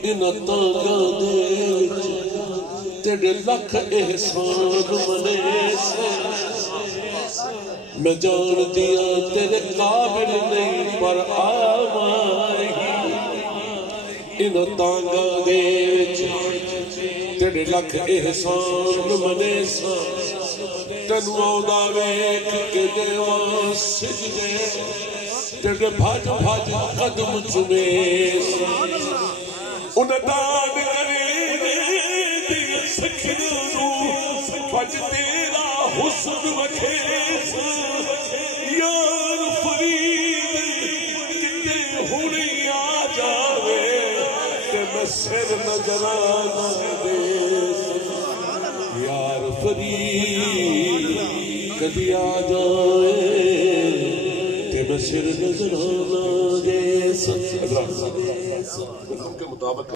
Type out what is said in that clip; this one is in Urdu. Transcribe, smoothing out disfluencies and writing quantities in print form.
تانگا دے تیرے لکھ احسان منے سے میں جان دیا تیرے قابل نہیں پر آوائی ان تانگا دے تیرے لکھ احسان منے سے تنو دا ویک کے دیوان سجدے تیرے بھاج بھاج قدم چمے ان دان کرے دے سکھنو فج تیرا حسن وکھیس یار فرید جتے ہونے آ جاوے کہ میں سر نظرانہ دیس یار فرید کدی آ جائے کہ میں سر نظرانہ دیس حضرات کے مطابق